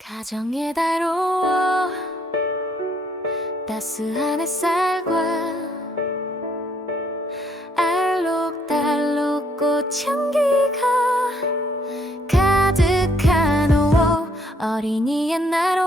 가정의 달로 따스한 햇살과 알록달록 꽃향기가 가득한 오 어린이의 날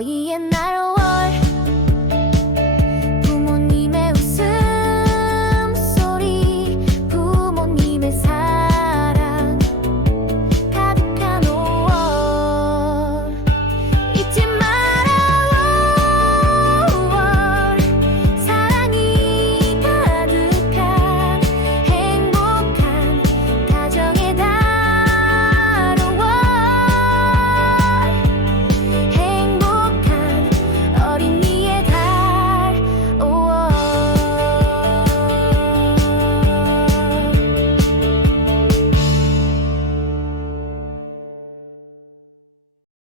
一眼